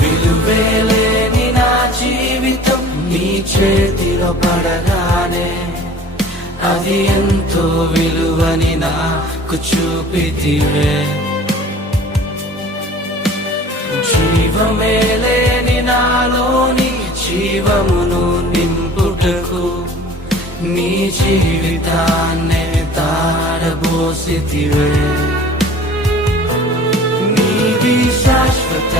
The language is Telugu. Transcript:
విలువేలేని నా జీవితం నీ చేతిలో పడగానే అది ఎంతో విలువని నాకు చూపితివే. జీవమే లేని నాలోని జీవమును నింపుటకు నీ జీవితాన్నే తారబోసితివే. నీది శాశ్వత